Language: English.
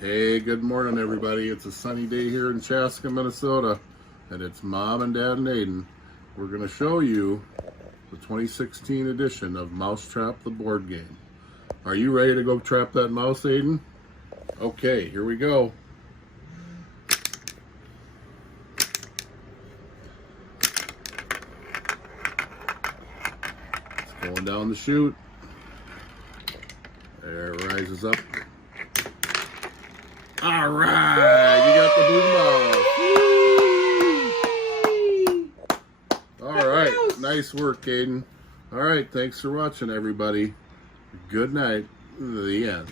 Hey, good morning, everybody. It's a sunny day here in Chaska, Minnesota, and it's Mom and Dad and Aiden. We're going to show you the 2016 edition of Mousetrap, the board game. Are you ready to go trap that mouse, Aiden? Okay, here we go. It's going down the chute. There it rises up. All right, you got the blue mouse. All right, nice work, Aiden. All right, thanks for watching, everybody. Good night. The end.